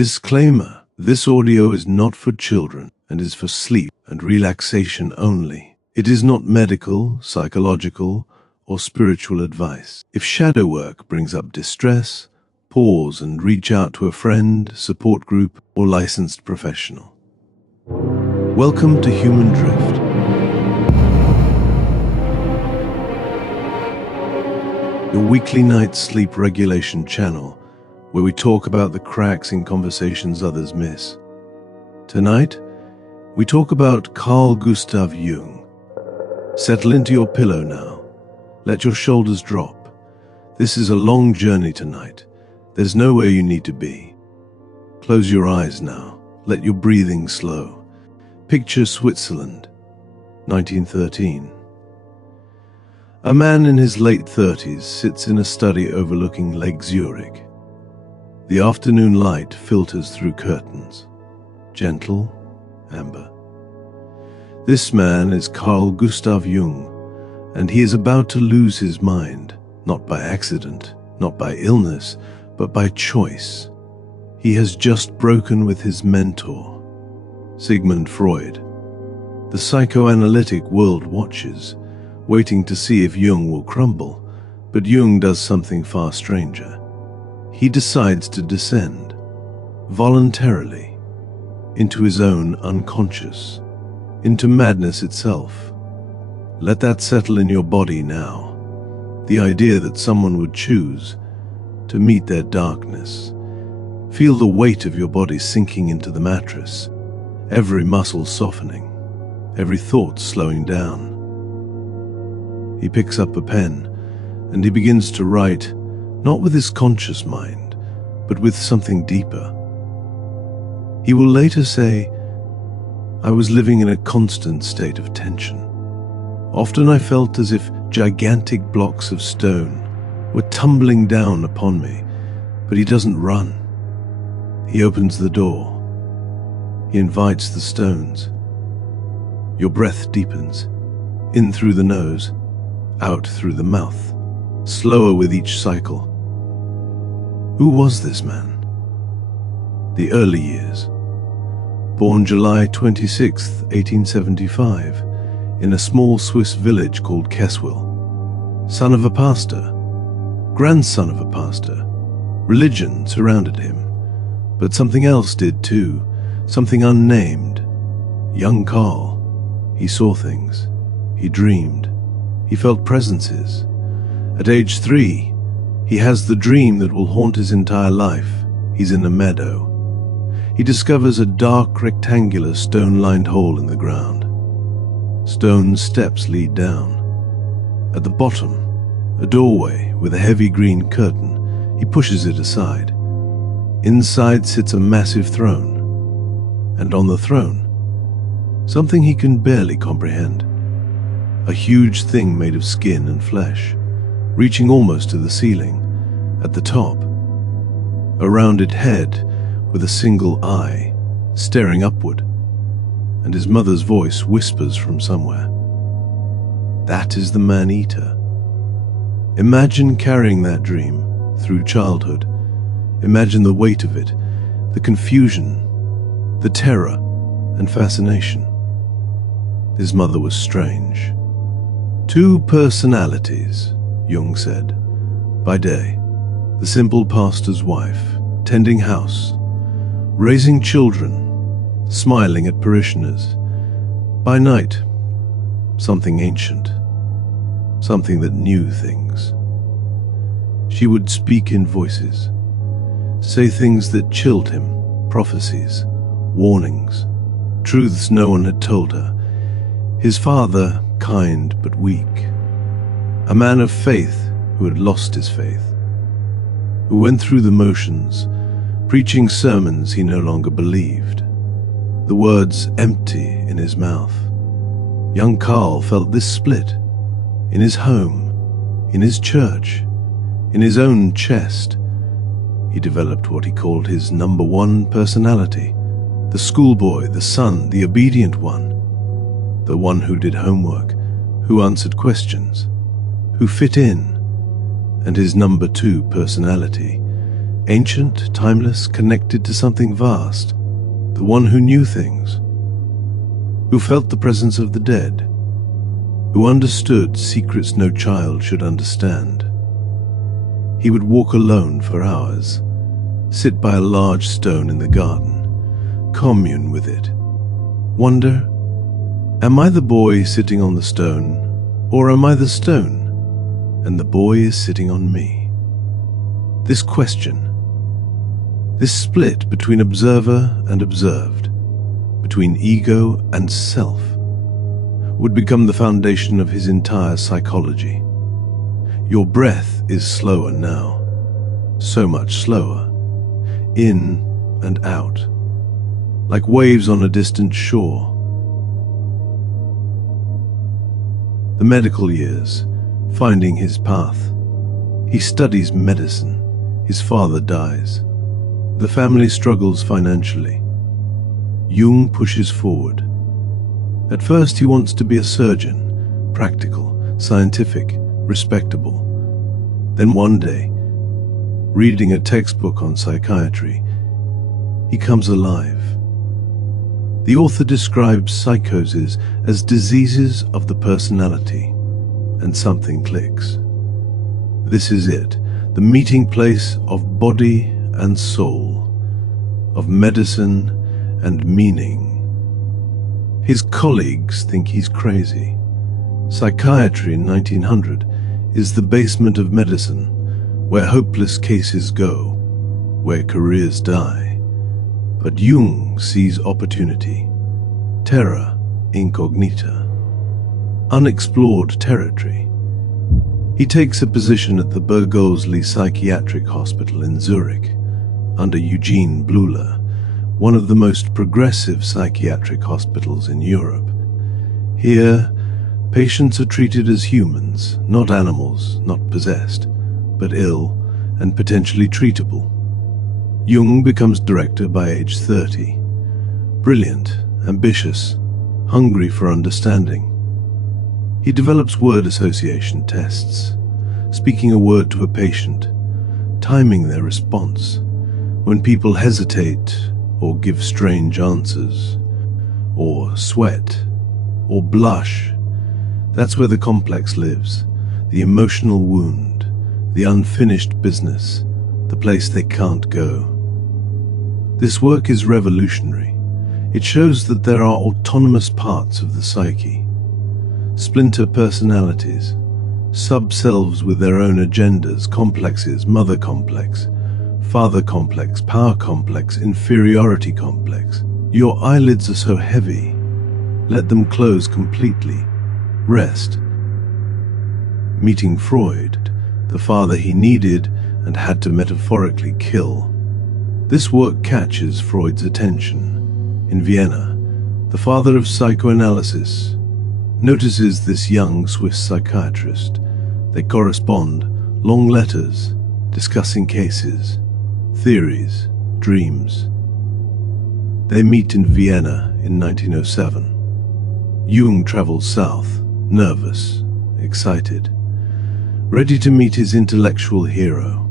Disclaimer: this audio is not for children and is for sleep and relaxation only. It is not medical, psychological, or spiritual advice. If shadow work brings up distress, pause and reach out to a friend, support group, or licensed professional. Welcome to Human Drift. Your weekly night sleep regulation channel, where we talk about the cracks in conversations others miss. Tonight, we talk about Carl Gustav Jung. Settle into your pillow now. Let your shoulders drop. This is a long journey tonight. There's nowhere you need to be. Close your eyes now. Let your breathing slow. Picture Switzerland, 1913. A man in his late 30s sits in a study overlooking Lake Zurich. The afternoon light filters through curtains, gentle, amber. This man is Carl Gustav Jung, and he is about to lose his mind, not by accident, not by illness, but by choice. He has just broken with his mentor, Sigmund Freud. The psychoanalytic world watches, waiting to see if Jung will crumble, but Jung does something far stranger. He decides to descend, voluntarily, into his own unconscious, into madness itself. Let that settle in your body now. The idea that someone would choose to meet their darkness. Feel the weight of your body sinking into the mattress, every muscle softening, every thought slowing down. He picks up a pen, and he begins to write, not with his conscious mind, but with something deeper. He will later say, "I was living in a constant state of tension. Often I felt as if gigantic blocks of stone were tumbling down upon me, but he doesn't run. He opens the door. He invites the stones. Your breath deepens, in through the nose, out through the mouth, slower with each cycle." Who was this man? The early years. Born July 26, 1875, in a small Swiss village called Keswil. Son of a pastor, grandson of a pastor. Religion surrounded him, but something else did too, something unnamed. Young Carl, he saw things, he dreamed, he felt presences. At age 3, he has the dream that will haunt his entire life. He's in a meadow. He discovers a dark rectangular stone-lined hole in the ground. Stone steps lead down. At the bottom, a doorway with a heavy green curtain. He pushes it aside. Inside sits a massive throne. And on the throne, something he can barely comprehend. A huge thing made of skin and flesh, reaching almost to the ceiling. At the top, a rounded head with a single eye, staring upward, and his mother's voice whispers from somewhere. That is the man-eater. Imagine carrying that dream through childhood. Imagine the weight of it, the confusion, the terror and fascination. His mother was strange. Two personalities, Jung said. By day, the simple pastor's wife, tending house, raising children, smiling at parishioners. By night, something ancient, something that knew things. She would speak in voices, say things that chilled him, prophecies, warnings, truths no one had told her. His father, kind but weak, a man of faith who had lost his faith, who went through the motions, preaching sermons he no longer believed, the words empty in his mouth. Young Carl felt this split, in his home, in his church, in his own chest. He developed what he called his number one personality, the schoolboy, the son, the obedient one, the one who did homework, who answered questions, who fit in, and his number two personality, Ancient, timeless, connected to something vast. The one who knew things, who felt the presence of the dead, who understood secrets no child should understand. He would walk alone for hours, sit by a large stone in the garden, commune with it, wonder, am I the boy sitting on the stone, or am I the stone, and the boy is sitting on me? This question, this split between observer and observed, between ego and self, would become the foundation of his entire psychology. Your breath is slower now, so much slower, in and out, like waves on a distant shore. The medical years, finding his path. He studies medicine. His father dies. The family struggles financially. Jung pushes forward. At first he wants to be a surgeon, practical, scientific, respectable. Then one day, reading a textbook on psychiatry, he comes alive. The author describes psychoses as diseases of the personality, and something clicks. This is it, the meeting place of body and soul, of medicine and meaning. His colleagues think he's crazy. Psychiatry in 1900 is the basement of medicine, where hopeless cases go, where careers die. But Jung sees opportunity, terra incognita, unexplored territory. He takes a position at the Bergolsli Psychiatric Hospital in Zurich, under Eugene Bleuler, one of the most progressive psychiatric hospitals in Europe. Here, patients are treated as humans, not animals, not possessed, but ill and potentially treatable. Jung becomes director by age 30. Brilliant, ambitious, hungry for understanding. He develops word association tests, speaking a word to a patient, timing their response. When people hesitate or give strange answers, or sweat, or blush, that's where the complex lives, the emotional wound, the unfinished business, the place they can't go. This work is revolutionary. It shows that there are autonomous parts of the psyche, splinter personalities, sub-selves with their own agendas, complexes, mother complex, father complex, power complex, inferiority complex. Your eyelids are so heavy. Let them close completely. Rest. Meeting Freud, the father he needed and had to metaphorically kill. This work catches Freud's attention. In Vienna, the father of psychoanalysis notices this young Swiss psychiatrist. They correspond, long letters, discussing cases, theories, dreams. They meet in Vienna in 1907. Jung travels south, nervous, excited, ready to meet his intellectual hero.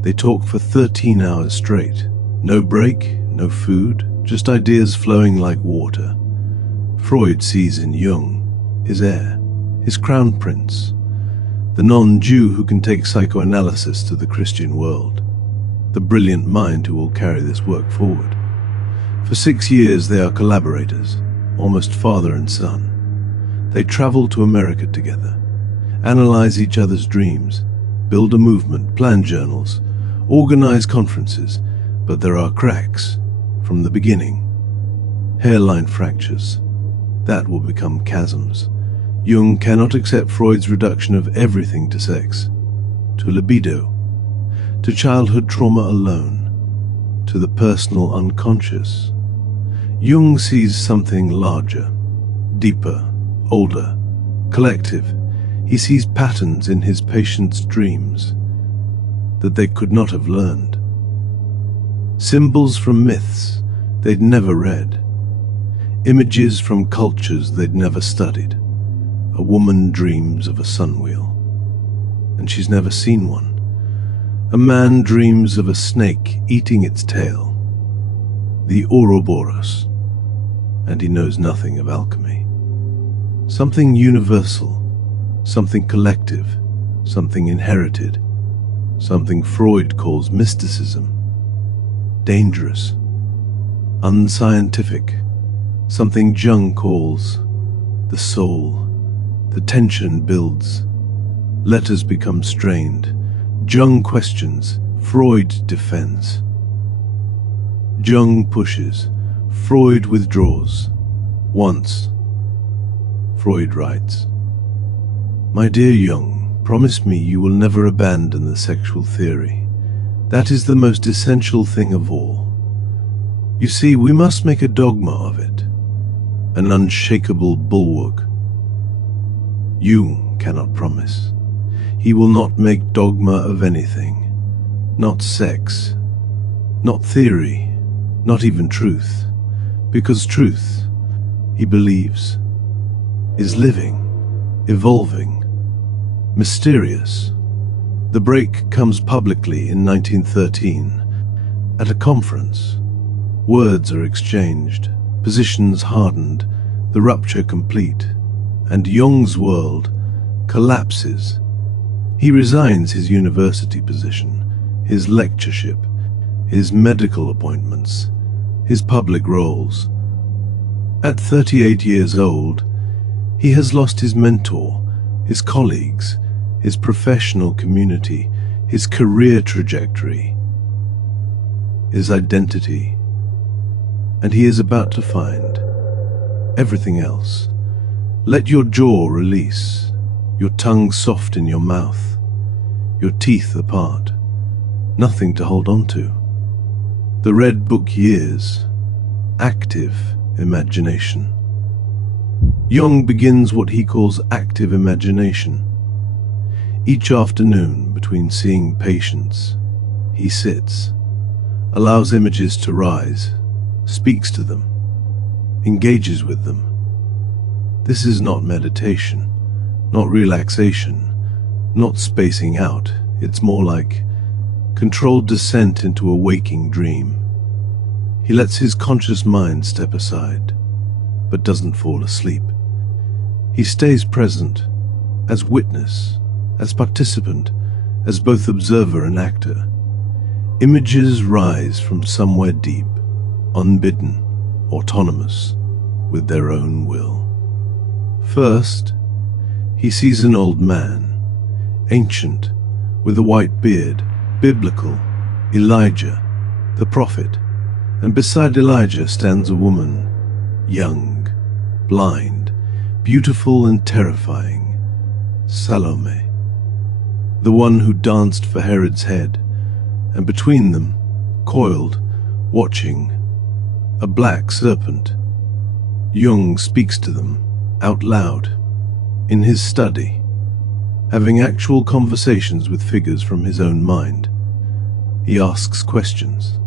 They talk for 13 hours straight. No break, no food, just ideas flowing like water. Freud sees in Jung his heir, his crown prince, the non-Jew who can take psychoanalysis to the Christian world, the brilliant mind who will carry this work forward. For 6 years they are collaborators, almost father and son. They travel to America together, analyze each other's dreams, build a movement, plan journals, organize conferences, but there are cracks from the beginning. Hairline fractures. That will become chasms. Jung cannot accept Freud's reduction of everything to sex, to libido, to childhood trauma alone, to the personal unconscious. Jung sees something larger, deeper, older, collective. He sees patterns in his patients' dreams that they could not have learned. Symbols from myths they'd never read. Images from cultures they'd never studied. A woman dreams of a sunwheel, and she's never seen one. A man dreams of a snake eating its tail, the Ouroboros, and he knows nothing of alchemy. Something universal, something collective, something inherited, something Freud calls mysticism, dangerous, unscientific, something Jung calls the soul. The tension builds, letters become strained. Jung questions, Freud defends. Jung pushes, Freud withdraws. Once, Freud writes, "My dear Jung, promise me you will never abandon the sexual theory. That is the most essential thing of all. You see, we must make a dogma of it, an unshakable bulwark. Jung cannot promise. He will not make dogma of anything. Not sex, not theory, not even truth. Because truth, he believes, is living, evolving, mysterious." The break comes publicly in 1913 at a conference. Words are exchanged, positions hardened, the rupture complete, and Jung's world collapses. He resigns his university position, his lectureship, his medical appointments, his public roles. At 38 years old, he has lost his mentor, his colleagues, his professional community, his career trajectory, his identity, and he is about to find everything else. Let your jaw release, your tongue soft in your mouth, your teeth apart, nothing to hold on to. The Red Book years, active imagination. Jung begins what he calls active imagination. Each afternoon, between seeing patients, he sits, allows images to rise, speaks to them, engages with them. This is not meditation, not relaxation, not spacing out. It's more like controlled descent into a waking dream. He lets his conscious mind step aside, but doesn't fall asleep. He stays present, as witness, as participant, as both observer and actor. Images rise from somewhere deep, unbidden, autonomous, with their own will. First, he sees an old man, ancient, with a white beard, biblical, Elijah, the prophet, and beside Elijah stands a woman, young, blind, beautiful and terrifying, Salome, the one who danced for Herod's head, and between them, coiled, watching, a black serpent. Jung speaks to them, out loud, in his study, having actual conversations with figures from his own mind. He asks questions.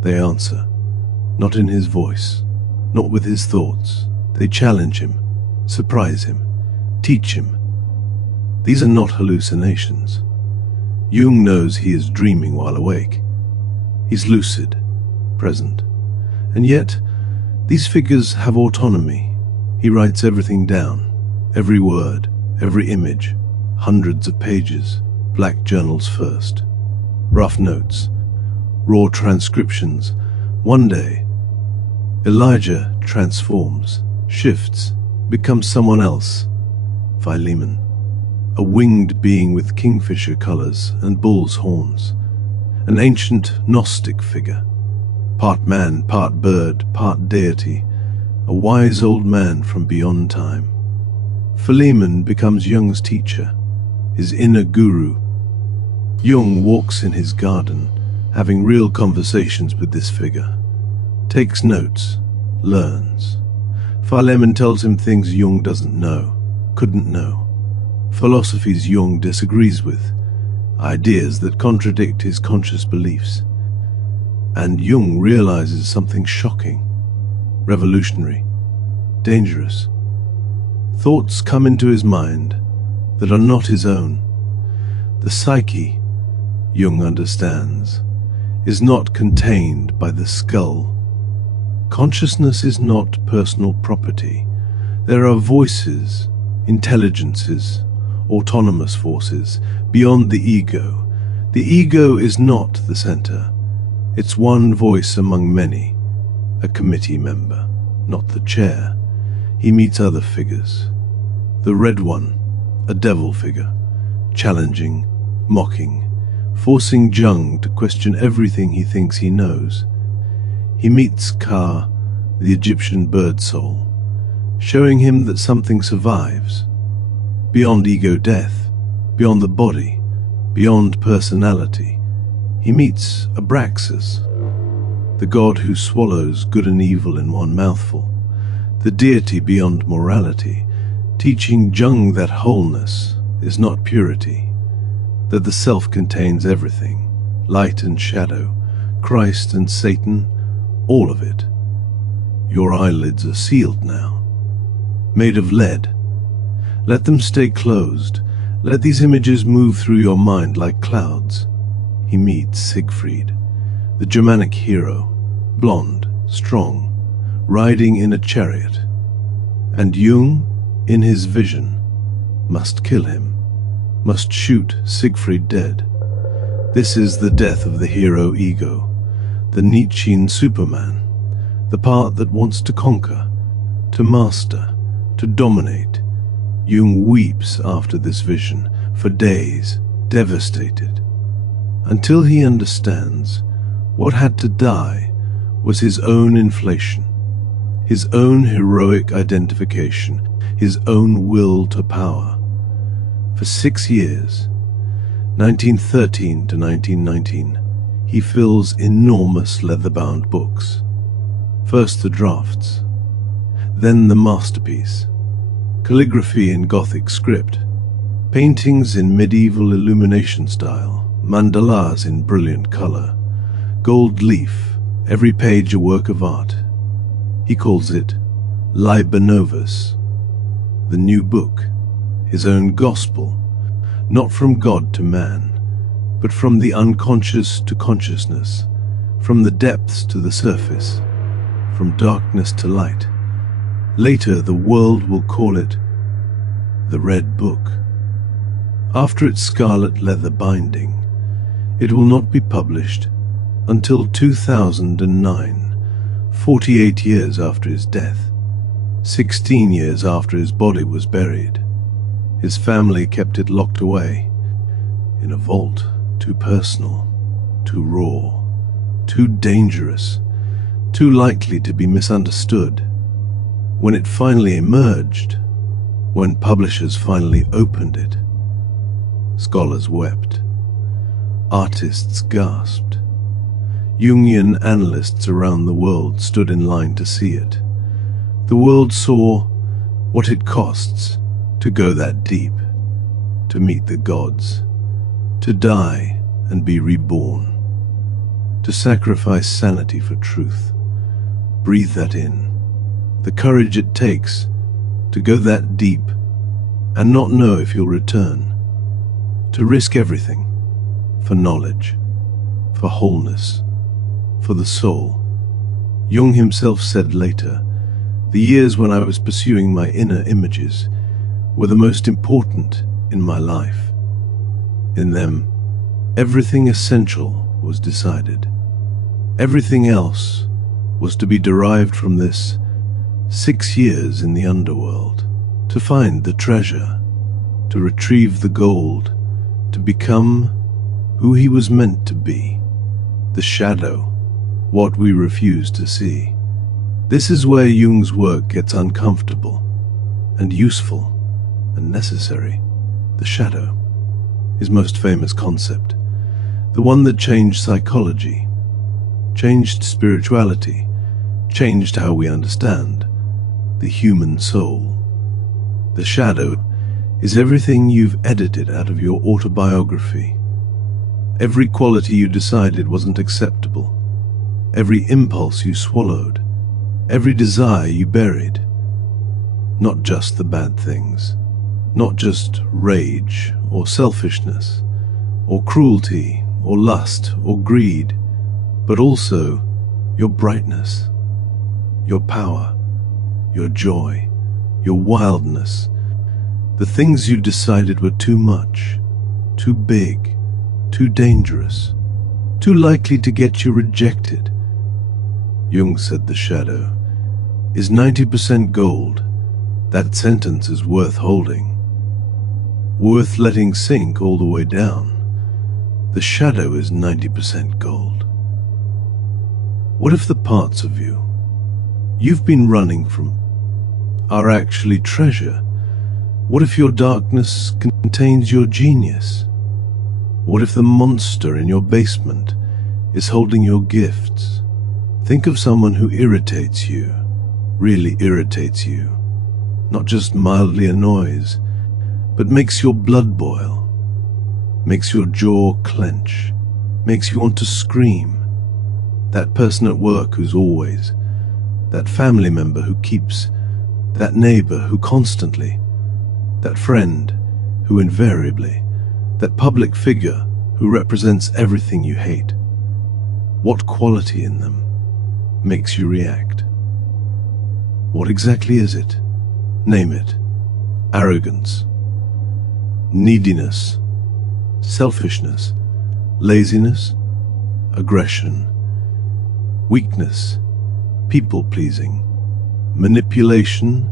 They answer, not in his voice, not with his thoughts. They challenge him, surprise him, teach him. These are not hallucinations. Jung knows he is dreaming while awake. He's lucid, present. And yet, these figures have autonomy. He writes everything down, every word, every image, hundreds of pages, black journals first, rough notes, raw transcriptions. One day, Elijah transforms, shifts, becomes someone else. Philemon, a winged being with kingfisher colors and bull's horns, an ancient Gnostic figure, part man, part bird, part deity, a wise old man from beyond time. Philemon becomes Jung's teacher, his inner guru. Jung walks in his garden, having real conversations with this figure, takes notes, learns. Philemon tells him things Jung doesn't know, couldn't know, philosophies Jung disagrees with, ideas that contradict his conscious beliefs. And Jung realizes something shocking, revolutionary, dangerous. Thoughts come into his mind that are not his own. The psyche, Jung understands, is not contained by the skull. Consciousness is not personal property. There are voices, intelligences, autonomous forces beyond the ego. The ego is not the center. It's one voice among many, a committee member, not the chair. He meets other figures. The red one, a devil figure, challenging, mocking, forcing Jung to question everything he thinks he knows. He meets Ka, the Egyptian bird soul, showing him that something survives, beyond ego death, beyond the body, beyond personality. He meets Abraxas, the god who swallows good and evil in one mouthful, the deity beyond morality, teaching Jung that wholeness is not purity, that the self contains everything, light and shadow, Christ and Satan, all of it. Your eyelids are sealed now, made of lead. Let them stay closed. Let these images move through your mind like clouds. He meets Siegfried, the Germanic hero, blonde, strong, riding in a chariot. And Jung, in his vision, must kill him, must shoot Siegfried dead. This is the death of the hero ego, the Nietzschean Superman, the part that wants to conquer, to master, to dominate. Jung weeps after this vision, for days, devastated, until he understands what had to die was his own inflation, his own heroic identification, his own will to power. For 6 years, 1913 to 1919, he fills enormous leather-bound books. First the drafts, then the masterpiece, calligraphy in Gothic script, paintings in medieval illumination style, mandalas in brilliant color, gold leaf, every page a work of art. He calls it Liber Novus, the new book, his own gospel, not from God to man, but from the unconscious to consciousness, from the depths to the surface, from darkness to light. Later the world will call it the Red Book. After its scarlet leather binding, it will not be published until 2009, 48 years after his death, 16 years after his body was buried. His family kept it locked away in a vault, too personal, too raw, too dangerous, too likely to be misunderstood. When it finally emerged, when publishers finally opened it, scholars wept, artists gasped, Jungian analysts around the world stood in line to see it. The world saw what it costs to go that deep, to meet the gods, to die and be reborn, to sacrifice sanity for truth. Breathe that in. The courage it takes to go that deep and not know if you'll return, to risk everything for knowledge, for wholeness, for the soul. Jung himself said later, "The years when I was pursuing my inner images were the most important in my life. In them, everything essential was decided. Everything else was to be derived from this 6 years in the underworld, to find the treasure, to retrieve the gold, to become who he was meant to be, the shadow, what we refuse to see." This is where Jung's work gets uncomfortable and useful and necessary. The shadow, his most famous concept, the one that changed psychology, changed spirituality, changed how we understand the human soul. The shadow is everything you've edited out of your autobiography, every quality you decided wasn't acceptable, every impulse you swallowed, every desire you buried. Not just the bad things, not just rage or selfishness or cruelty or lust or greed, but also your brightness, your power, your joy, your wildness, the things you decided were too much, too big, too dangerous, too likely to get you rejected. Jung said the shadow is 90% gold. That sentence is worth holding, worth letting sink all the way down. The shadow is 90% gold. What if the parts of you've been running from are actually treasure? What if your darkness contains your genius? What if the monster in your basement is holding your gifts? Think of someone who irritates you, really irritates you, not just mildly annoys, but makes your blood boil, makes your jaw clench, makes you want to scream. That person at work who's always, that family member who keeps, that neighbor who constantly, that friend who invariably, that public figure who represents everything you hate. What quality in them makes you react? What exactly is it? Name it. Arrogance, neediness, selfishness, laziness, aggression, weakness, people-pleasing, manipulation,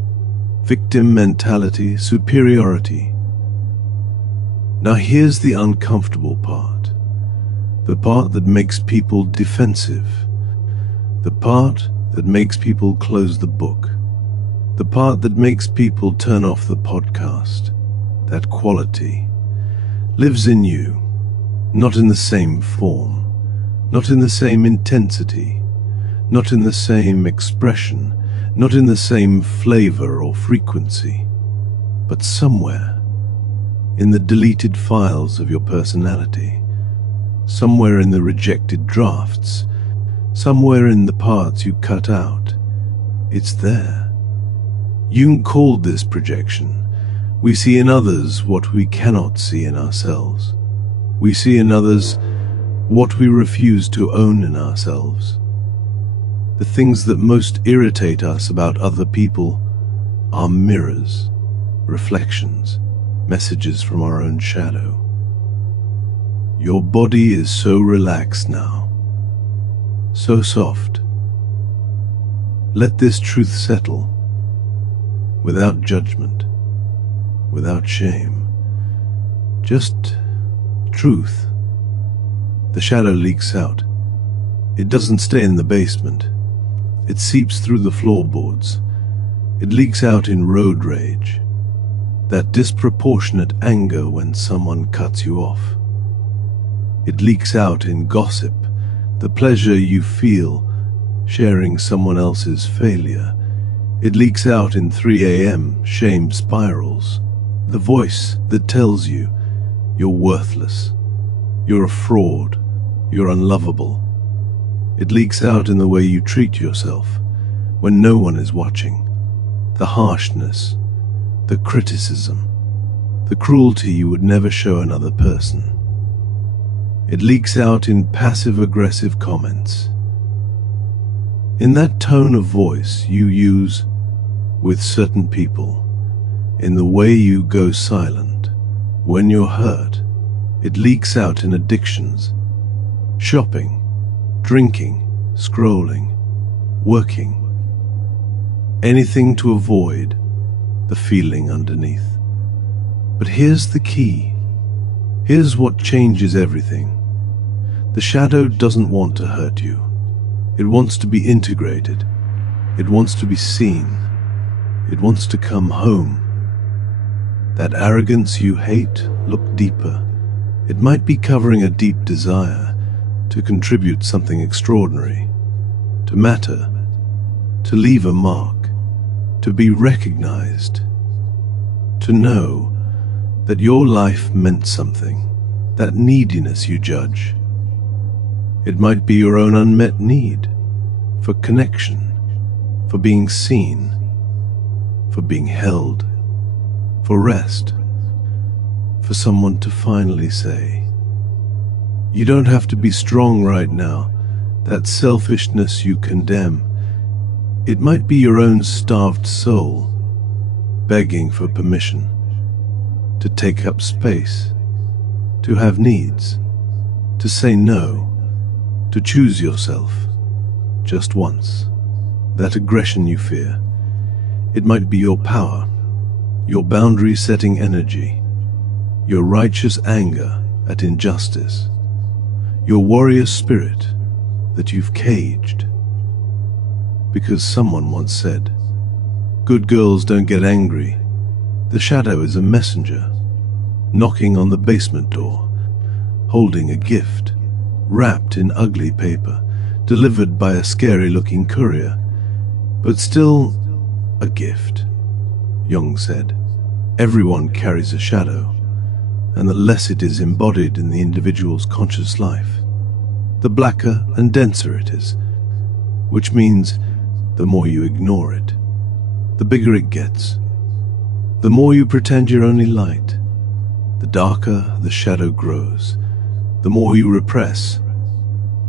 victim mentality, superiority. Now here's the uncomfortable part, the part that makes people defensive, the part that makes people close the book, the part that makes people turn off the podcast. That quality lives in you, not in the same form, not in the same intensity, not in the same expression, not in the same flavor or frequency, but somewhere in the deleted files of your personality, somewhere in the rejected drafts, somewhere in the parts you cut out. It's there. Jung called this projection. We see in others what we cannot see in ourselves. We see in others what we refuse to own in ourselves. The things that most irritate us about other people are mirrors, reflections, messages from our own shadow. Your body is so relaxed now, so soft. Let this truth settle, without judgment, without shame, just truth. The shadow leaks out. It doesn't stay in the basement. It seeps through the floorboards. It leaks out in road rage, that disproportionate anger when someone cuts you off. It leaks out in gossip, the pleasure you feel sharing someone else's failure. It leaks out in 3 a.m. shame spirals, the voice that tells you you're worthless, you're a fraud, you're unlovable. It leaks out in the way you treat yourself when no one is watching, the harshness, the criticism, the cruelty you would never show another person. It leaks out in passive-aggressive comments, in that tone of voice you use with certain people, in the way you go silent when you're hurt. It leaks out in addictions, shopping, drinking, scrolling, working, anything to avoid the feeling underneath. But here's the key. Here's what changes everything. The shadow doesn't want to hurt you. It wants to be integrated. It wants to be seen. It wants to come home. That arrogance you hate, look deeper. It might be covering a deep desire to contribute something extraordinary, to matter, to leave a mark, to be recognized, to know that your life meant something, that neediness you judge. It might be your own unmet need for connection, for being seen, for being held, for rest, for someone to finally say, You don't have to be strong right now. That selfishness you condemn, it might be your own starved soul, begging for permission to take up space, to have needs, to say no, to choose yourself just once. That aggression you fear, it might be your power, your boundary-setting energy, your righteous anger at injustice, your warrior spirit that you've caged. Because someone once said, good girls don't get angry. The shadow is a messenger, knocking on the basement door, holding a gift, wrapped in ugly paper, delivered by a scary-looking courier, but still a gift. Jung said, everyone carries a shadow, and the less it is embodied in the individual's conscious life, the blacker and denser it is, which means the more you ignore it, the bigger it gets. The more you pretend you're only light, the darker the shadow grows. The more you repress,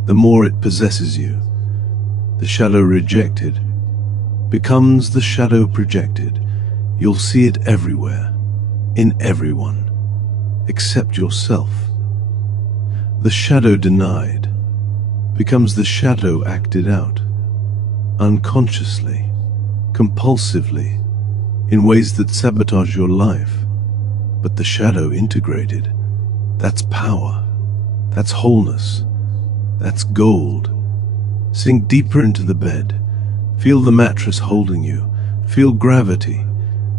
the more it possesses you. The shadow rejected becomes the shadow projected. You'll see it everywhere, in everyone, except yourself. The shadow denied becomes the shadow acted out, unconsciously, compulsively, in ways that sabotage your life. But the shadow integrated, that's power, that's wholeness, that's gold. Sink deeper into the bed, feel the mattress holding you, feel gravity.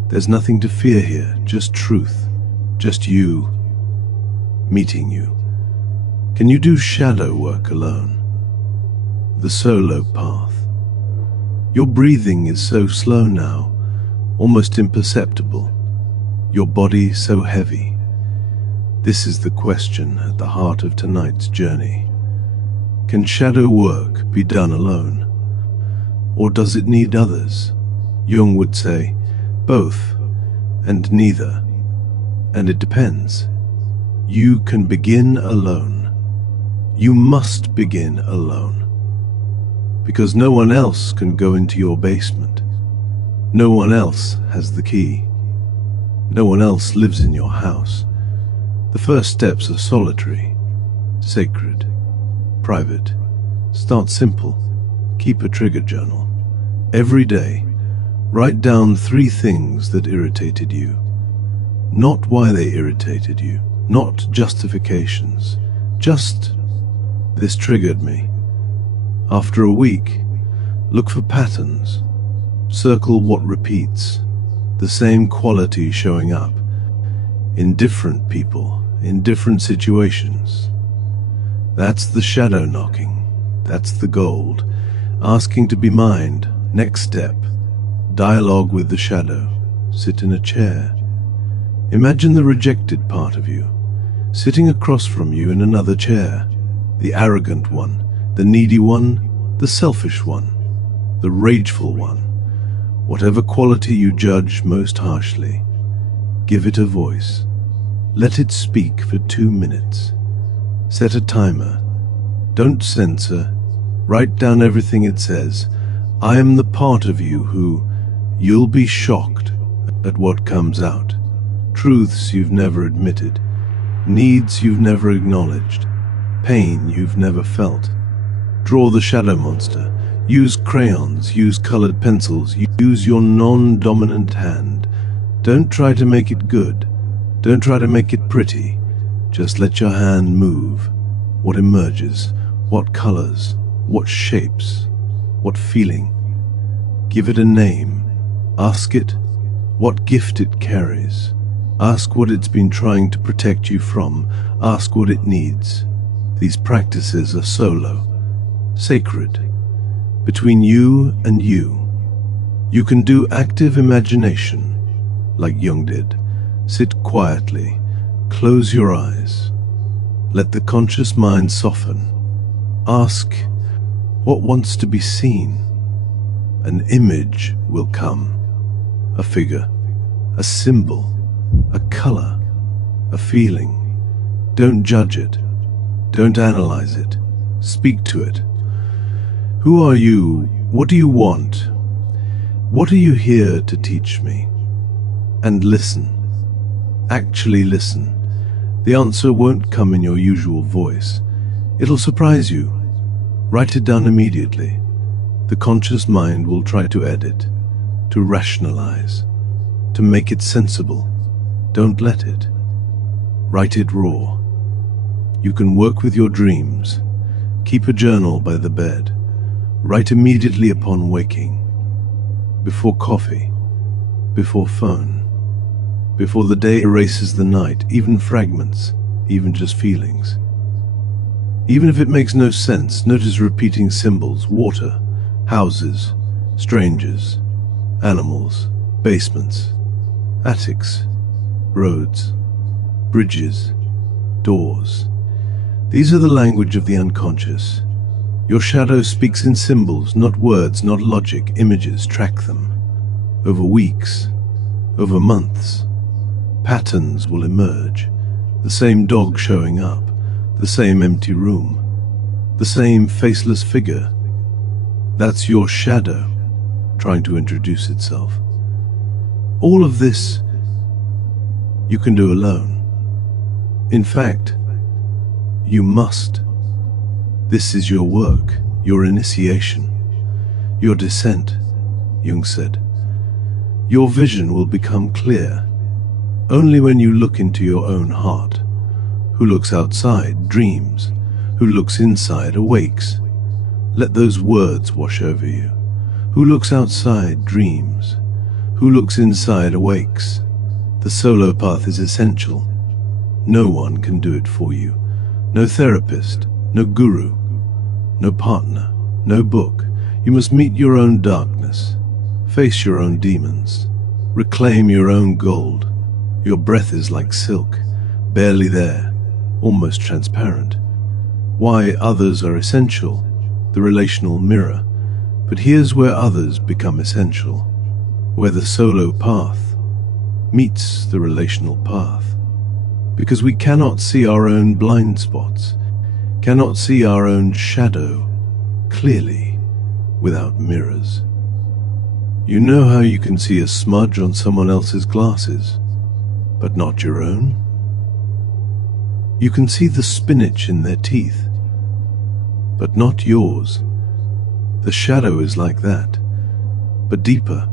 There's nothing to fear here, just truth, just you, meeting you. Can you do shadow work alone? The solo path. Your breathing is so slow now, almost imperceptible. Your body so heavy. This is the question at the heart of tonight's journey. Can shadow work be done alone? Or does it need others? Jung would say, both and neither. And it depends. You can begin alone. You must begin alone. Because no one else can go into your basement. No one else has the key. No one else lives in your house. The first steps are solitary, sacred, private. Start simple. Keep a trigger journal. Every day, write down 3 things that irritated you. Not why they irritated you, not justifications. Just, this triggered me. After a week, look for patterns. Circle what repeats. The same quality showing up in different people, in different situations. That's the shadow knocking. That's the gold. Asking to be mined. Next step. Dialogue with the shadow. Sit in a chair. Imagine the rejected part of you, sitting across from you in another chair. The arrogant one, the needy one, the selfish one, the rageful one. Whatever quality you judge most harshly, give it a voice. Let it speak for 2 minutes. Set a timer. Don't censor. Write down everything it says. I am the part of you who, you'll be shocked at what comes out. Truths you've never admitted. Needs you've never acknowledged. Pain you've never felt. Draw the shadow monster. Use crayons, use colored pencils, use your non-dominant hand. Don't try to make it good. Don't try to make it pretty. Just let your hand move. What emerges, what colors, what shapes, what feeling. Give it a name. Ask it what gift it carries. Ask what it's been trying to protect you from. Ask what it needs. These practices are solo, sacred. Between you and you. You can do active imagination, like Jung did. Sit quietly, close your eyes. Let the conscious mind soften. Ask what wants to be seen. An image will come. A figure, a symbol, a color, a feeling. Don't judge it. Don't analyze it. Speak to it. Who are you? What do you want? What are you here to teach me? And listen. Actually listen. The answer won't come in your usual voice. It'll surprise you. Write it down immediately. The conscious mind will try to edit, to rationalize, to make it sensible. Don't let it. Write it raw. You can work with your dreams. Keep a journal by the bed. Write immediately upon waking. Before coffee. Before phone. Before the day erases the night, even fragments, even just feelings. Even if it makes no sense, notice repeating symbols: water, houses, strangers, animals, basements, attics, roads, bridges, doors. These are the language of the unconscious. Your shadow speaks in symbols, not words, not logic, images. Track them. Over weeks, over months, patterns will emerge. The same dog showing up, the same empty room, the same faceless figure. That's your shadow trying to introduce itself. All of this you can do alone. In fact, you must. This is your work, your initiation, your descent, Jung said. Your vision will become clear only when you look into your own heart. Who looks outside dreams, who looks inside awakes. Let those words wash over you. Who looks outside dreams, who looks inside awakes. The solo path is essential. No one can do it for you. No therapist, no guru, no partner, no book. You must meet your own darkness, face your own demons, reclaim your own gold. Your breath is like silk, barely there, almost transparent. Why others are essential, the relational mirror. But here's where others become essential, where the solo path meets the relational path. Because we cannot see our own blind spots, cannot see our own shadow clearly without mirrors. You know how you can see a smudge on someone else's glasses, but not your own? You can see the spinach in their teeth, but not yours. The shadow is like that, but deeper,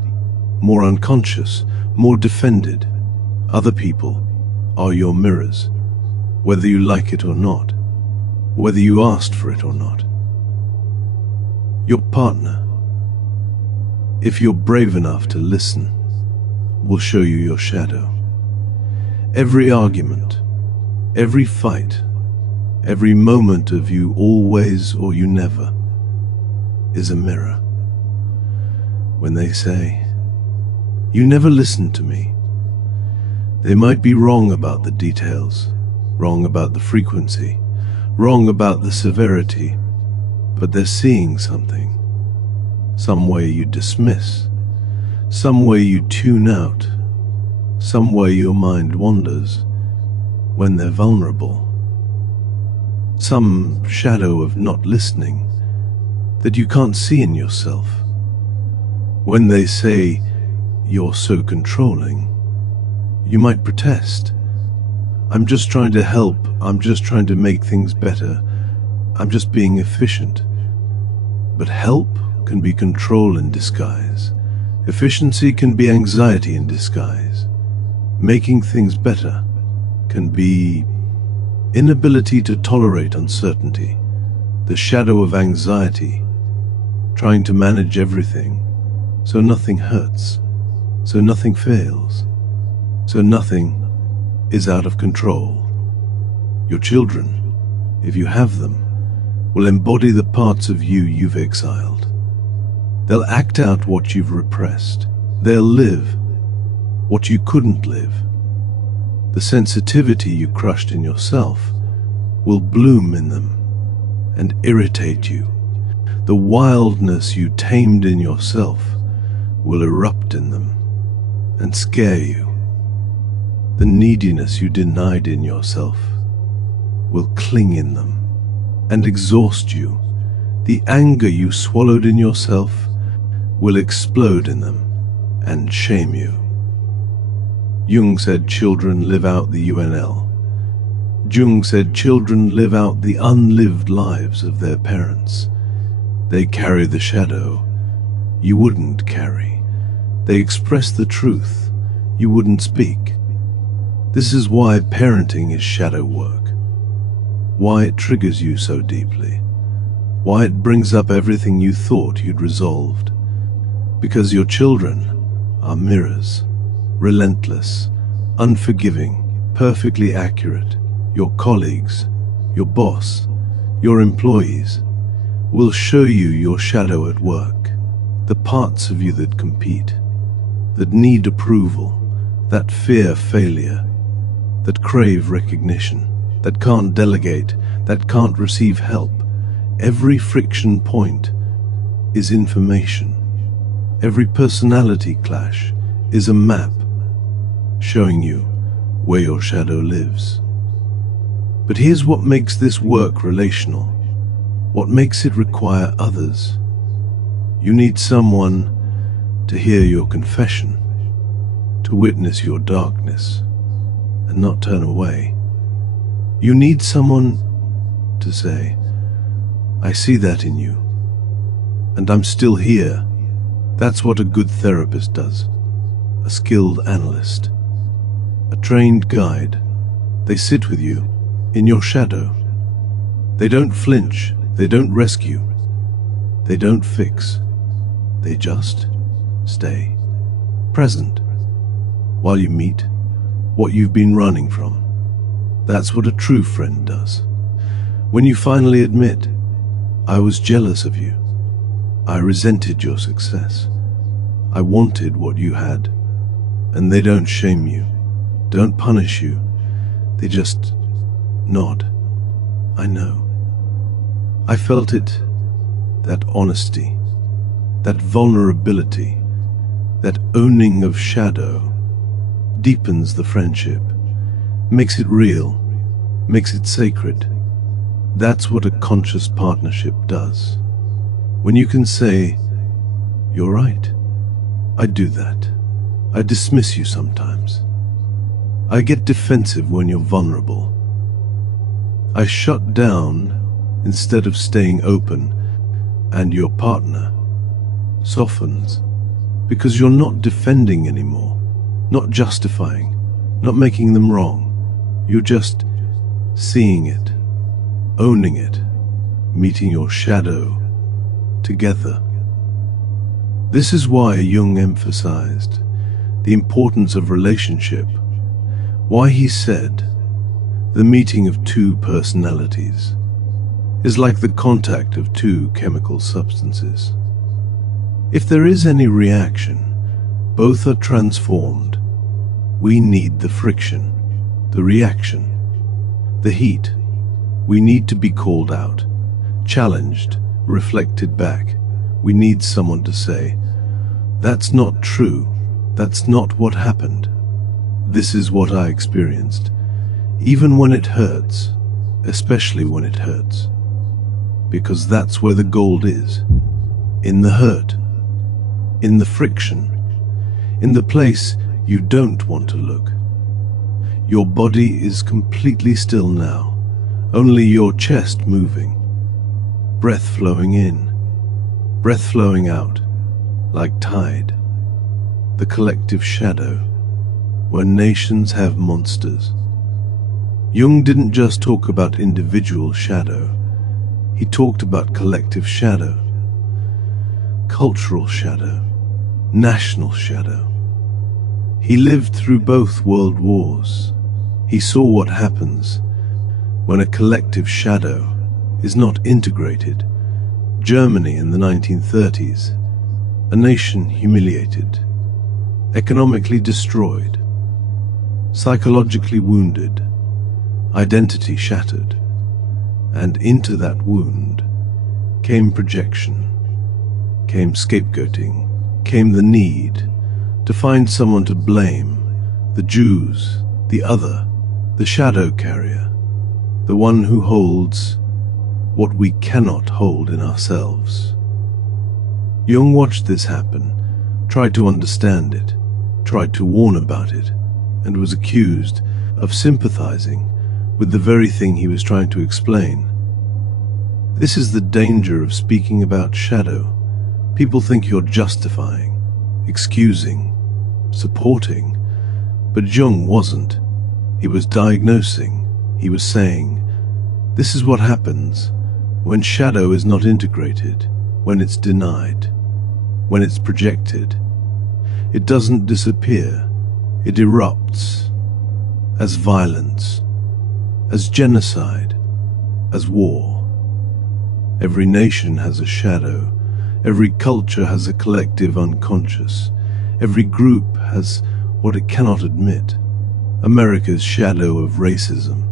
more unconscious, more defended. Other people are your mirrors, whether you like it or not, whether you asked for it or not. Your partner, if you're brave enough to listen, will show you your shadow. Every argument, every fight, every moment of you always or you never is a mirror. When they say, "You never listened to me," they might be wrong about the details, wrong about the frequency, wrong about the severity, but they're seeing something, some way you dismiss, some way you tune out, some way your mind wanders when they're vulnerable. Some shadow of not listening that you can't see in yourself. When they say, "You're so controlling," you might protest. "I'm just trying to help. I'm just trying to make things better. I'm just being efficient." But help can be control in disguise. Efficiency can be anxiety in disguise. Making things better can be inability to tolerate uncertainty, the shadow of anxiety, trying to manage everything so nothing hurts, so nothing fails, so nothing is out of control. Your children, if you have them, will embody the parts of you you've exiled. They'll act out what you've repressed. They'll live what you couldn't live. The sensitivity you crushed in yourself will bloom in them and irritate you. The wildness you tamed in yourself will erupt in them and scare you. The neediness you denied in yourself will cling in them and exhaust you. The anger you swallowed in yourself will explode in them and shame you. Jung said children live out the UNL. Jung said children live out the unlived lives of their parents. They carry the shadow you wouldn't carry. They express the truth you wouldn't speak. This is why parenting is shadow work, why it triggers you so deeply, why it brings up everything you thought you'd resolved. Because your children are mirrors, relentless, unforgiving, perfectly accurate. Your colleagues, your boss, your employees will show you your shadow at work, the parts of you that compete, that need approval, that fear failure, that crave recognition, that can't delegate, that can't receive help. Every friction point is information. Every personality clash is a map showing you where your shadow lives. But here's what makes this work relational, what makes it require others. You need someone to hear your confession, to witness your darkness and not turn away. You need someone to say, I see that in you, and I'm still here. That's what a good therapist does, a skilled analyst, a trained guide. They sit with you in your shadow. They don't flinch, they don't rescue, they don't fix, they just stay present while you meet what you've been running from. That's what a true friend does. When you finally admit, I was jealous of you, I resented your success, I wanted what you had, and they don't shame you, don't punish you, they just nod. I know. I felt it, that honesty, that vulnerability, that owning of shadow deepens the friendship, makes it real, makes it sacred. That's what a conscious partnership does. When you can say, you're right, I do that. I dismiss you sometimes. I get defensive when you're vulnerable. I shut down instead of staying open, and your partner softens because you're not defending anymore, not justifying, not making them wrong. You're just seeing it, owning it, meeting your shadow together. This is why Jung emphasized the importance of relationship, why he said the meeting of two personalities is like the contact of two chemical substances. If there is any reaction, both are transformed. We need the friction, the reaction, the heat. We need to be called out, challenged, reflected back. We need someone to say, that's not true, that's not what happened. This is what I experienced, even when it hurts, especially when it hurts. Because that's where the gold is, in the hurt, in the friction, in the place you don't want to look. Your body is completely still now, only your chest moving, breath flowing in, breath flowing out, like tide, the collective shadow, where nations have monsters. Jung didn't just talk about individual shadow, he talked about collective shadow, cultural shadow, national shadow. He lived through both world wars. He saw what happens when a collective shadow is not integrated. Germany in the 1930s, a nation humiliated, economically destroyed, psychologically wounded, identity shattered, and into that wound came projection, came scapegoating, came the need to find someone to blame, the Jews, the other, the shadow carrier, the one who holds what we cannot hold in ourselves. Jung watched this happen, tried to understand it, tried to warn about it, and was accused of sympathizing with the very thing he was trying to explain. This is the danger of speaking about shadow. People think you're justifying, excusing, supporting, but Jung wasn't. He was diagnosing. He was saying, this is what happens when shadow is not integrated, when it's denied, when it's projected. It doesn't disappear. It erupts as violence, as genocide, as war. Every nation has a shadow. Every culture has a collective unconscious. Every group has what it cannot admit. America's shadow of racism,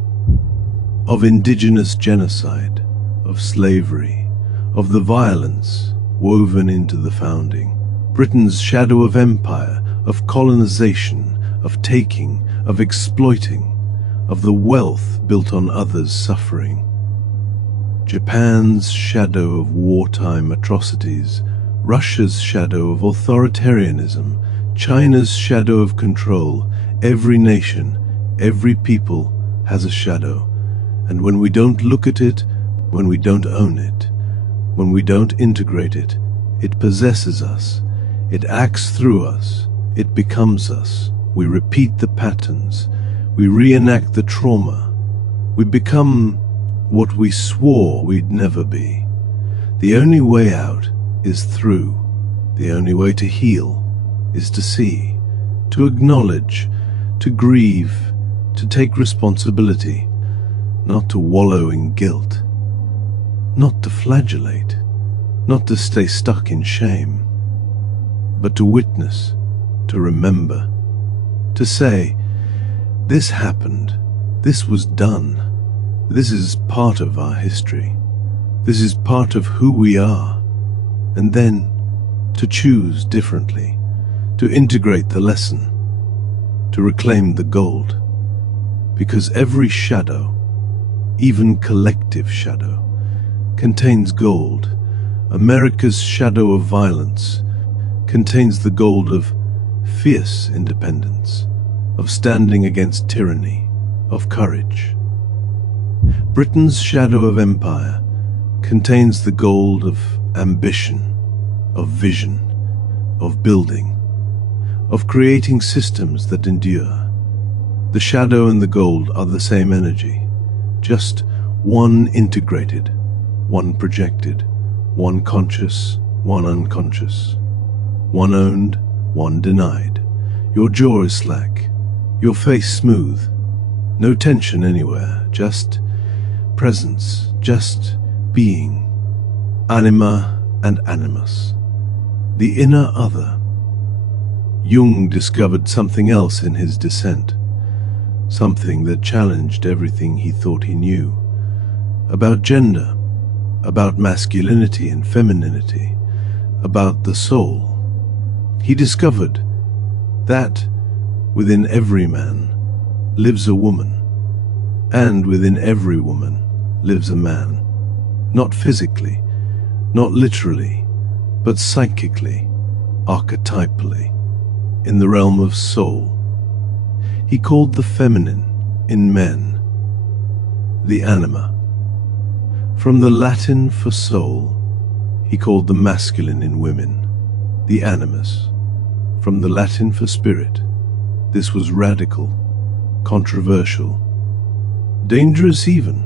of indigenous genocide, of slavery, of the violence woven into the founding. Britain's shadow of empire, of colonization, of taking, of exploiting, of the wealth built on others' suffering. Japan's shadow of wartime atrocities, Russia's shadow of authoritarianism, China's shadow of control. Every nation, every people has a shadow, and when we don't look at it, when we don't own it, when we don't integrate it, it possesses us, it acts through us, it becomes us. We repeat the patterns, we reenact the trauma, we become what we swore we'd never be. The only way out is through. The only way to heal is to see, to acknowledge, to grieve, to take responsibility, not to wallow in guilt, not to flagellate, not to stay stuck in shame, but to witness, to remember, to say, this happened, this was done, this is part of our history, this is part of who we are, and then to choose differently, to integrate the lesson, to reclaim the gold, because every shadow, even collective shadow, contains gold. America's shadow of violence contains the gold of fierce independence, of standing against tyranny, of courage. Britain's shadow of empire contains the gold of ambition, of vision, of building, of creating systems that endure. The shadow and the gold are the same energy, just one integrated, one projected, one conscious, one unconscious, one owned, one denied. Your jaw is slack, your face smooth, no tension anywhere, just presence, just being, anima and animus, the inner other. Jung discovered something else in his descent, something that challenged everything he thought he knew about gender, about masculinity and femininity, about the soul. He discovered that within every man lives a woman, and within every woman lives a man, not physically, not literally, but psychically, archetypally, in the realm of soul. He called the feminine in men the anima. From the Latin for soul, he called the masculine in women the animus. From the Latin for spirit, this was radical, controversial, dangerous even.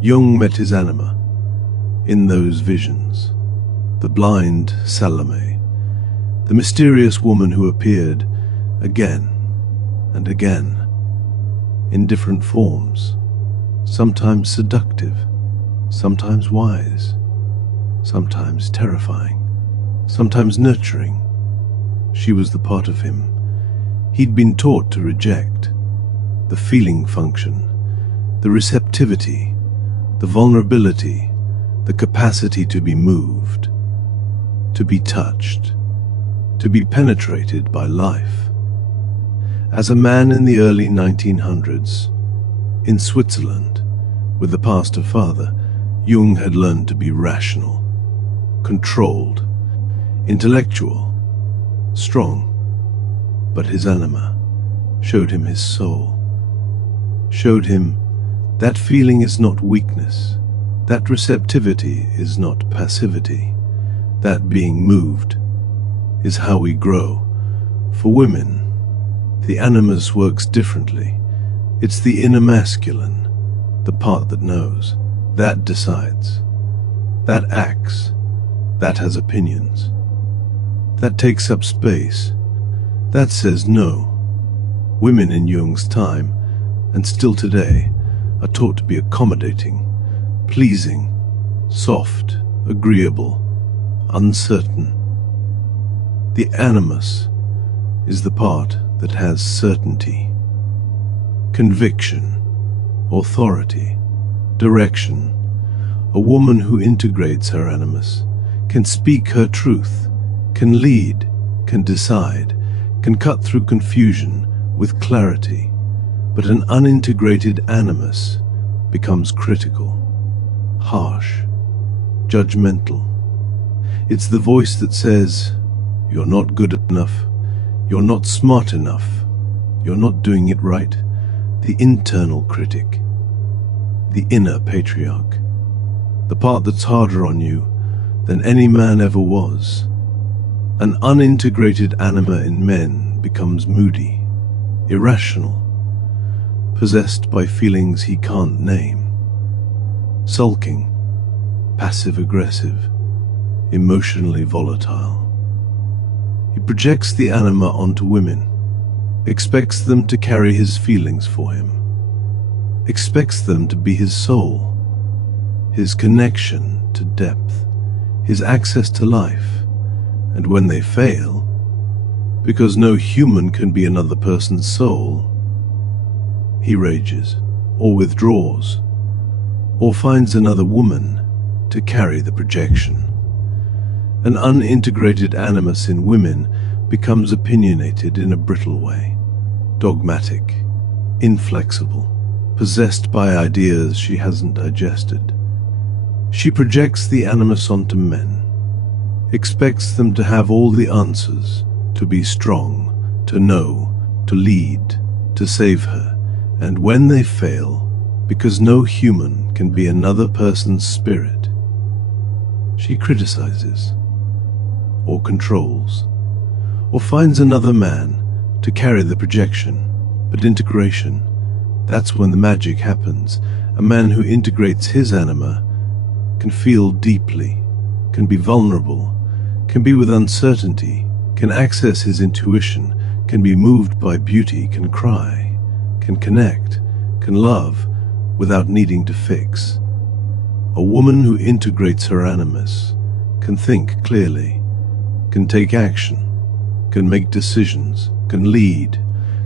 Jung met his anima in those visions, the blind Salome, the mysterious woman who appeared again and again, in different forms, sometimes seductive, sometimes wise, sometimes terrifying, sometimes nurturing. She was the part of him he'd been taught to reject, the feeling function, the receptivity, the vulnerability, the capacity to be moved, to be touched, to be penetrated by life. As a man in the early 1900s, in Switzerland, With the pastor father, Jung had learned to be rational, controlled, intellectual, strong. But his anima showed him his soul, showed him that feeling is not weakness, that receptivity is not passivity, that being moved is how we grow. For women, the animus works differently. It's the inner masculine, the part that knows, that decides, that acts, that has opinions, that takes up space, that says no. Women in Jung's time, and still today, are taught to be accommodating, pleasing, soft, agreeable, uncertain. The animus is the part that has certainty, conviction, authority, direction. A woman who integrates her animus can speak her truth, can lead, can decide, can cut through confusion with clarity. But an unintegrated animus becomes critical, harsh, judgmental. It's the voice that says, "You're not good enough, you're not smart enough, you're not doing it right." The internal critic, the inner patriarch, the part that's harder on you than any man ever was. An unintegrated anima in men becomes moody, irrational, possessed by feelings he can't name, sulking, passive-aggressive, emotionally volatile. He projects the anima onto women, expects them to carry his feelings for him, expects them to be his soul, his connection to depth, his access to life. And when they fail, because no human can be another person's soul, he rages, or withdraws, or finds another woman to carry the projection. An unintegrated animus in women becomes opinionated in a brittle way, dogmatic, inflexible, possessed by ideas she hasn't digested. She projects the animus onto men, expects them to have all the answers, to be strong, to know, to lead, to save her. And when they fail, because no human can be another person's spirit, she criticizes, or controls, or finds another man to carry the projection. But integration, that's when the magic happens. A man who integrates his anima can feel deeply, can be vulnerable, can be with uncertainty, can access his intuition, can be moved by beauty, can cry, can connect, can love without needing to fix. A woman who integrates her animus can think clearly, can take action, can make decisions, can lead,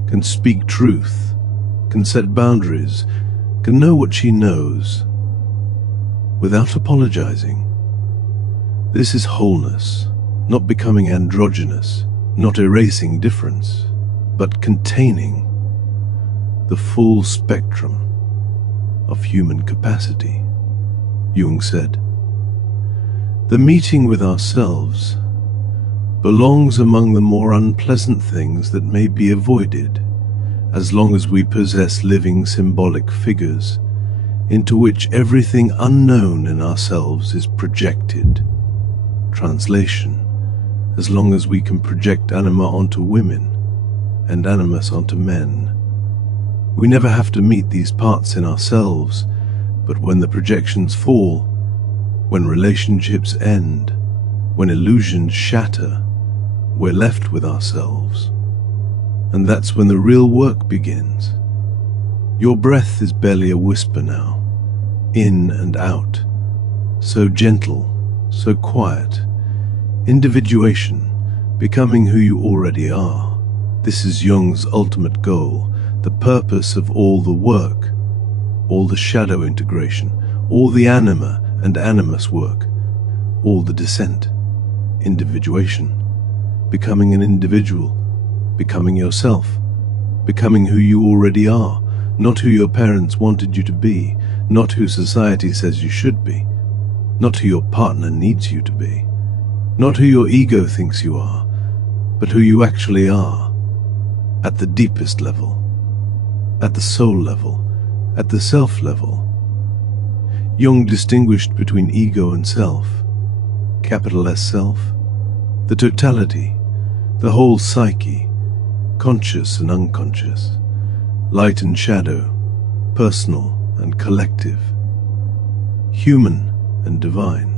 can speak truth, can set boundaries, can know what she knows without apologizing. This is wholeness, not becoming androgynous, not erasing difference, but containing the full spectrum of human capacity. Jung said, "The meeting with ourselves belongs among the more unpleasant things that may be avoided, as long as we possess living symbolic figures into which everything unknown in ourselves is projected." Translation: as long as we can project anima onto women and animus onto men. We never have to meet these parts in ourselves, but when the projections fall, when relationships end, when illusions shatter, we're left with ourselves. And that's when the real work begins. Your breath is barely a whisper now, in and out, so gentle, so quiet. Individuation, becoming who you already are. This is Jung's ultimate goal, the purpose of all the work, all the shadow integration, all the anima and animus work, all the descent, individuation, becoming an individual, becoming yourself, becoming who you already are, not who your parents wanted you to be, not who society says you should be, not who your partner needs you to be, not who your ego thinks you are, but who you actually are, at the deepest level, at the soul level, at the self level. Jung distinguished between ego and self, capital S self, the totality, the whole psyche, conscious and unconscious, light and shadow, personal and collective, human and divine.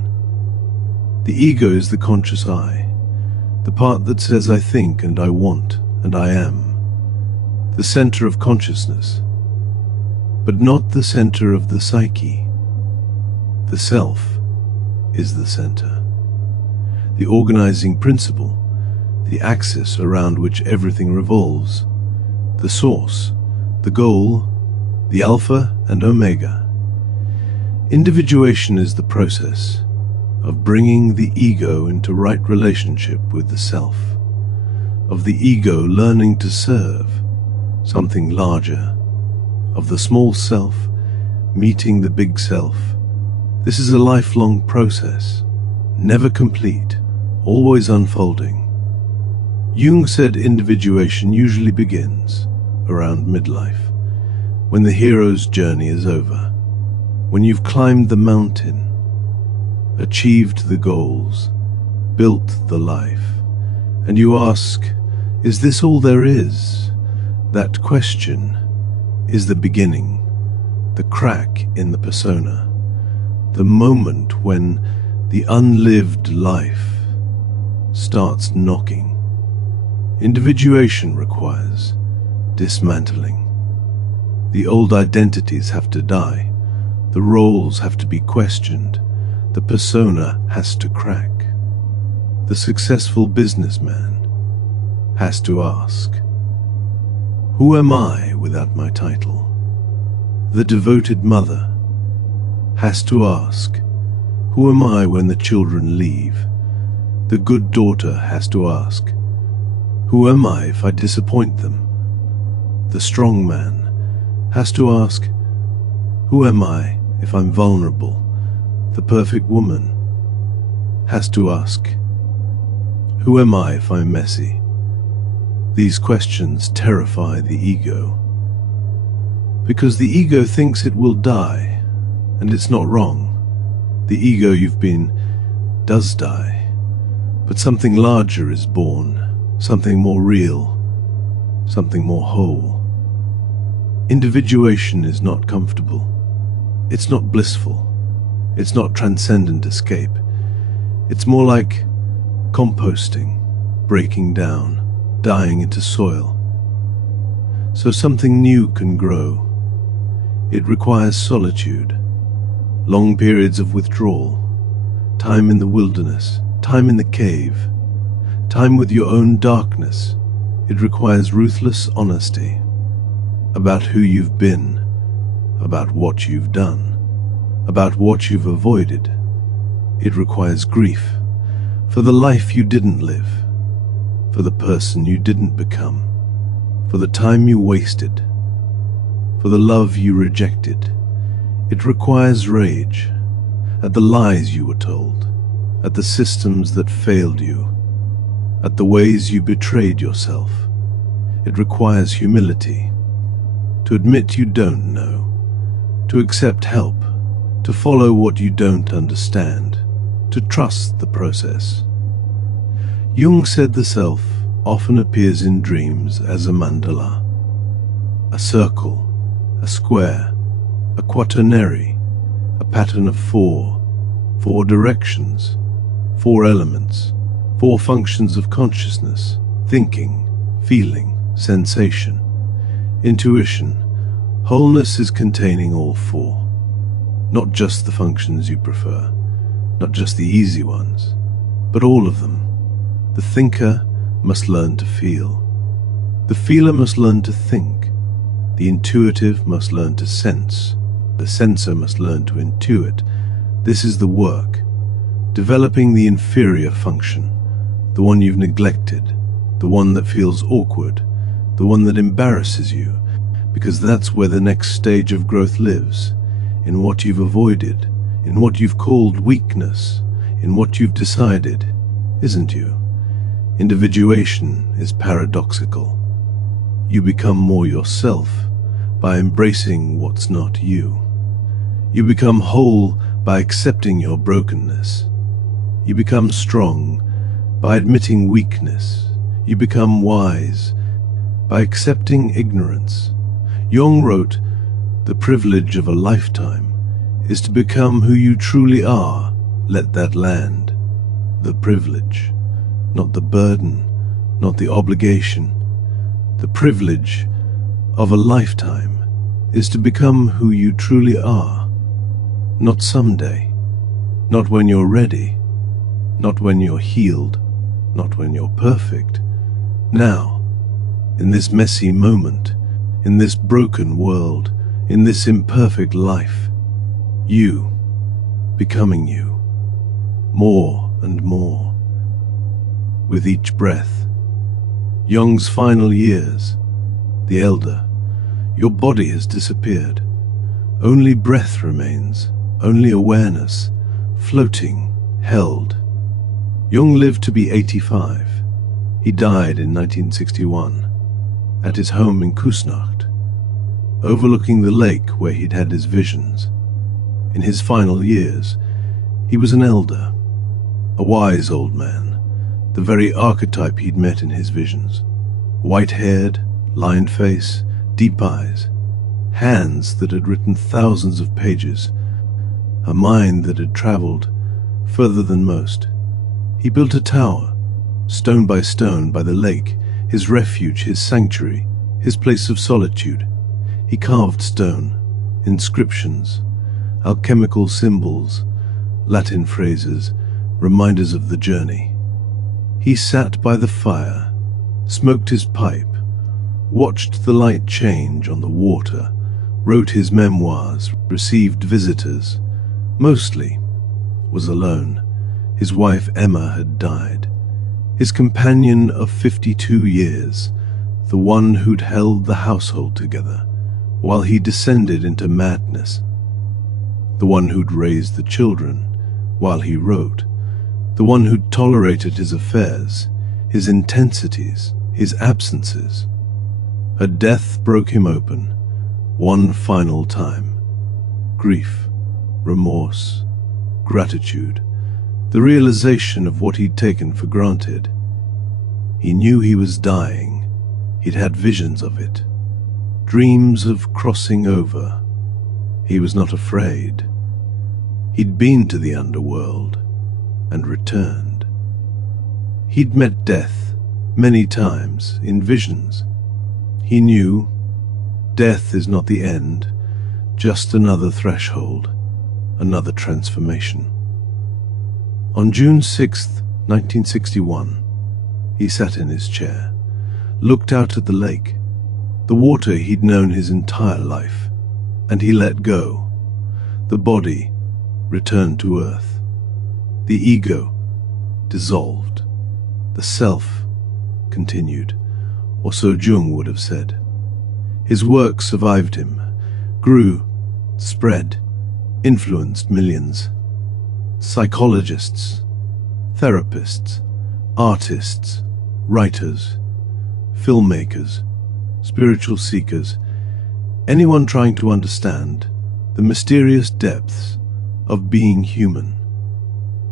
The ego is the conscious I, the part that says I think and I want and I am, the center of consciousness, but not the center of the psyche. The self is the center, the organizing principle, the axis around which everything revolves, the source, the goal, the alpha and omega. Individuation is the process of bringing the ego into right relationship with the self, of the ego learning to serve something larger, of the small self meeting the big self. This is a lifelong process, never complete, always unfolding. Jung said individuation usually begins around midlife, when the hero's journey is over, when you've climbed the mountain, achieved the goals, built the life, and you ask, is this all there is? That question is the beginning, the crack in the persona, the moment when the unlived life starts knocking. Individuation requires dismantling. The old identities have to die, the roles have to be questioned, the persona has to crack. The successful businessman has to ask, who am I without my title? The devoted mother has to ask, who am I when the children leave? The good daughter has to ask, who am I if I disappoint them? The strong man has to ask, who am I if I'm vulnerable? The perfect woman has to ask, who am I if I'm messy? These questions terrify the ego, because the ego thinks it will die, and it's not wrong. The ego you've been does die, but something larger is born, something more real, something more whole. Individuation is not comfortable. It's not blissful. It's not transcendent escape. It's more like composting, breaking down, dying into soil, so something new can grow. It requires solitude, long periods of withdrawal, time in the wilderness, time in the cave, time with your own darkness. It requires ruthless honesty about who you've been, about what you've done, about what you've avoided. It requires grief for the life you didn't live, for the person you didn't become, for the time you wasted, for the love you rejected. It requires rage at the lies you were told, at the systems that failed you, at the ways you betrayed yourself. It requires humility, to admit you don't know, to accept help, to follow what you don't understand, to trust the process. Jung said the self often appears in dreams as a mandala, a circle, a square, a quaternary, a pattern of four directions, 4 elements, 4 functions of consciousness: thinking, feeling, sensation, intuition. Wholeness is containing all 4, not just the functions you prefer, not just the easy ones, but all of them. The thinker must learn to feel. The feeler must learn to think. The intuitive must learn to sense. The sensor must learn to intuit. This is the work, developing the inferior function, the one you've neglected, the one that feels awkward, the one that embarrasses you, because that's where the next stage of growth lives. in what you've avoided, in what you've called weakness, in what you've decided, isn't you? Individuation is paradoxical. You become more yourself by embracing what's not you. You become whole by accepting your brokenness. You become strong by admitting weakness. You become wise by accepting ignorance. Jung wrote, "The privilege of a lifetime is to become who you truly are. Let that land." The privilege, not the burden, not the obligation. The privilege of a lifetime is to become who you truly are. Not someday, not when you're ready, not when you're healed, not when you're perfect. Now, in this messy moment, in this broken world, in this imperfect life, you, becoming you, more and more. With each breath, Jung's final years, the elder, your body has disappeared. Only breath remains, only awareness, floating, held. Jung lived to be 85. He died in 1961, at his home in Kusnacht, overlooking the lake where he'd had his visions. In his final years, he was an elder, a wise old man, the very archetype he'd met in his visions. White-haired, lined face, deep eyes, hands that had written thousands of pages, a mind that had traveled further than most. He built a tower, stone by stone, by the lake, his refuge, his sanctuary, his place of solitude. He carved stone, inscriptions, alchemical symbols, Latin phrases, reminders of the journey. He sat by the fire, smoked his pipe, watched the light change on the water, wrote his memoirs, received visitors, mostly was alone. His wife Emma had died. His companion of 52 years, the one who'd held the household together while he descended into madness, the one who'd raised the children while he wrote, the one who'd tolerated his affairs, his intensities, his absences. Her death broke him open, one final time. Grief, remorse, gratitude, the realization of what he'd taken for granted. He knew he was dying. He'd had visions of it, dreams of crossing over. He was not afraid. He'd been to the underworld and returned. He'd met death many times in visions. He knew death is not the end, just another threshold, another transformation. On June 6th, 1961, he sat in his chair, looked out at the lake, the water he'd known his entire life, and he let go. The body returned to earth. The ego dissolved. The self continued, or so Jung would have said. His work survived him, grew, spread, influenced millions. Psychologists, therapists, artists, writers, filmmakers, spiritual seekers, anyone trying to understand the mysterious depths of being human.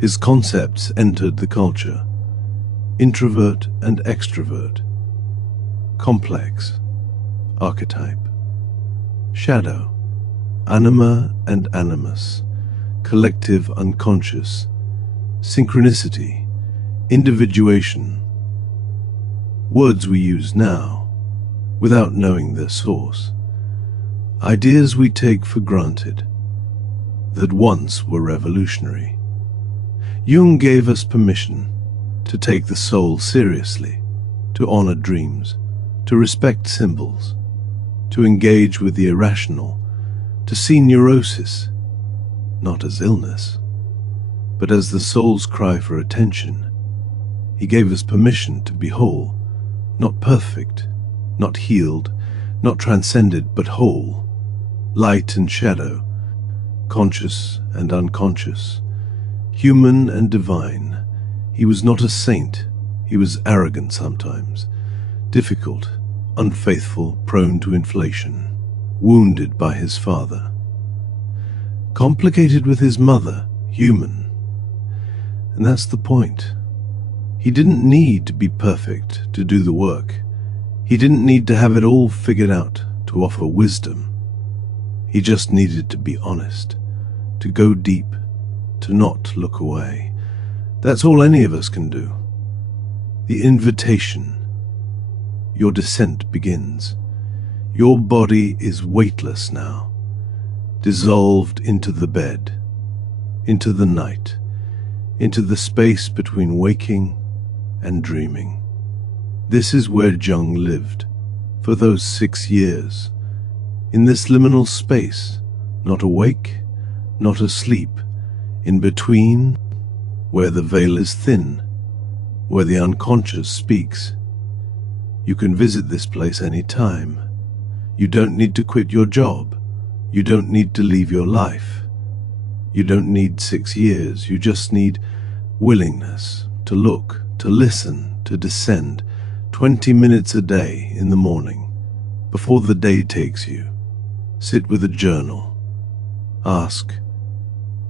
His concepts entered the culture: introvert and extrovert, complex, archetype, shadow, anima and animus, collective unconscious, synchronicity, individuation. Words we use now, without knowing their source. Ideas we take for granted, that once were revolutionary. Jung gave us permission to take the soul seriously, to honor dreams, to respect symbols, to engage with the irrational, to see neurosis not as illness, but as the soul's cry for attention. He gave us permission to be whole, not perfect, not healed, not transcended, but whole, light and shadow, conscious and unconscious, human and divine. He was not a saint. He was arrogant sometimes, difficult, unfaithful, prone to inflation, wounded by his father, complicated with his mother, human. And that's the point. He didn't need to be perfect to do the work. He didn't need to have it all figured out to offer wisdom. He just needed to be honest, to go deep, to not look away. That's all any of us can do. The invitation. Your descent begins. Your body is weightless now, dissolved into the bed, into the night, into the space between waking and dreaming. This is where Jung lived for those 6 years, in this liminal space, not awake, not asleep, in between, where the veil is thin, where the unconscious speaks. You can visit this place any time. You don't need to quit your job. You don't need to leave your life. You don't need 6 years. You just need willingness to look, to listen, to descend 20 minutes a day in the morning, before the day takes you. Sit with a journal. Ask,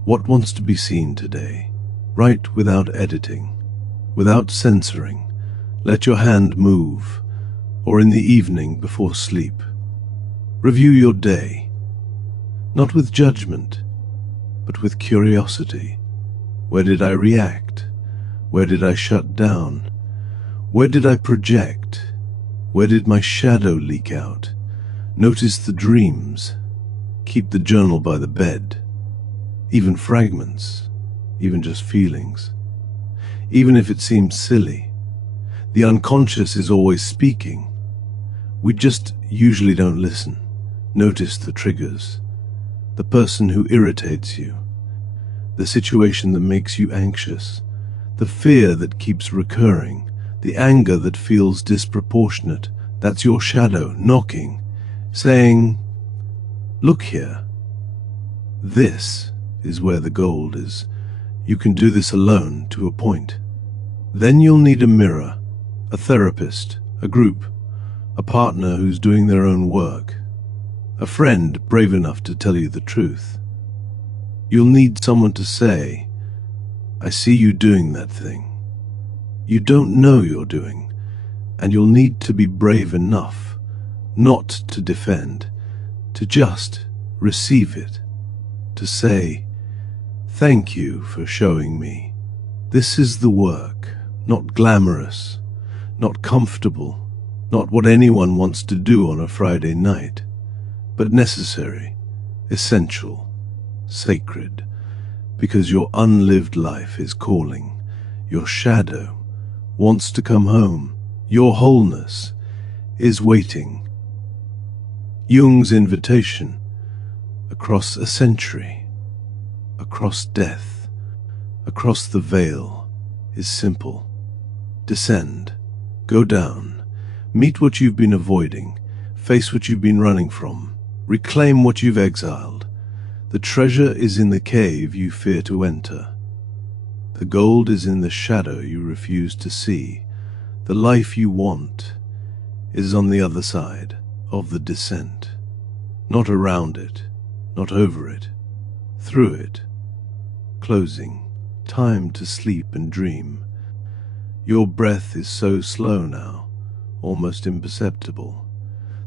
what wants to be seen today? Write without editing, without censoring. Let your hand move, or in the evening before sleep. Review your day, not with judgment, but with curiosity. Where did I react? Where did I shut down? Where did I project? Where did my shadow leak out? Notice the dreams. Keep the journal by the bed. Even fragments, even just feelings. Even if it seems silly, the unconscious is always speaking. We just usually don't listen. Notice the triggers, the person who irritates you, the situation that makes you anxious, the fear that keeps recurring, the anger that feels disproportionate. That's your shadow knocking, saying, look here. This is where the gold is. You can do this alone to a point. Then you'll need a mirror, a therapist, a group, a partner who's doing their own work, a friend brave enough to tell you the truth. You'll need someone to say, I see you doing that thing you don't know you're doing, and you'll need to be brave enough not to defend, to just receive it, to say, thank you for showing me. This is the work, not glamorous, not comfortable, not what anyone wants to do on a Friday night, but necessary, essential, sacred, because your unlived life is calling. Your shadow wants to come home. Your wholeness is waiting. Jung's invitation, across a century, across death, across the veil, is simple. Descend, go down, meet what you've been avoiding, face what you've been running from, reclaim what you've exiled. The treasure is in the cave you fear to enter. The gold is in the shadow you refuse to see. The life you want is on the other side of the descent. Not around it, not over it, through it. Closing, time to sleep and dream. Your breath is so slow now, almost imperceptible.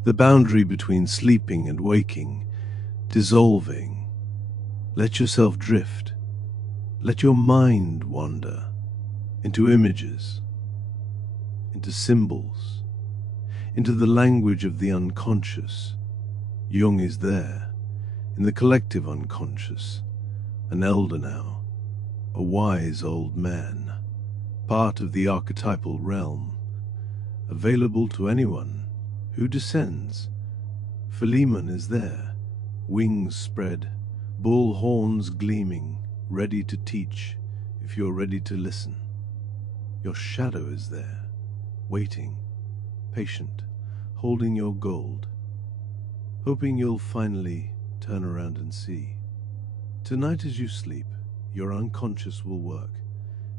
The boundary between sleeping and waking, dissolving. Let yourself drift. Let your mind wander into images, into symbols, into the language of the unconscious. Jung is there, in the collective unconscious, an elder now, a wise old man, part of the archetypal realm, available to anyone who descends. Philemon is there, wings spread, bull horns gleaming, ready to teach if you're ready to listen. Your shadow is there, waiting, patient, holding your gold, hoping you'll finally turn around and see. Tonight as you sleep, your unconscious will work.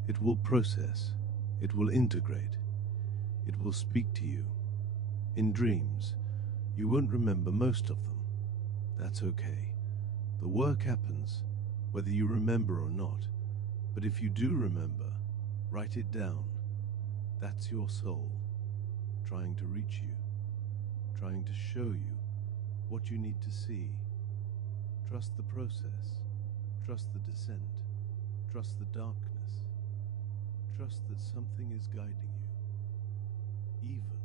It will process. It will integrate. It will speak to you. In dreams, you won't remember most of them. That's okay. The work happens, whether you remember or not. But if you do remember, write it down. That's your soul, trying to reach you, trying to show you what you need to see. Trust the process. Trust the descent. Trust the darkness. Trust that something is guiding you, even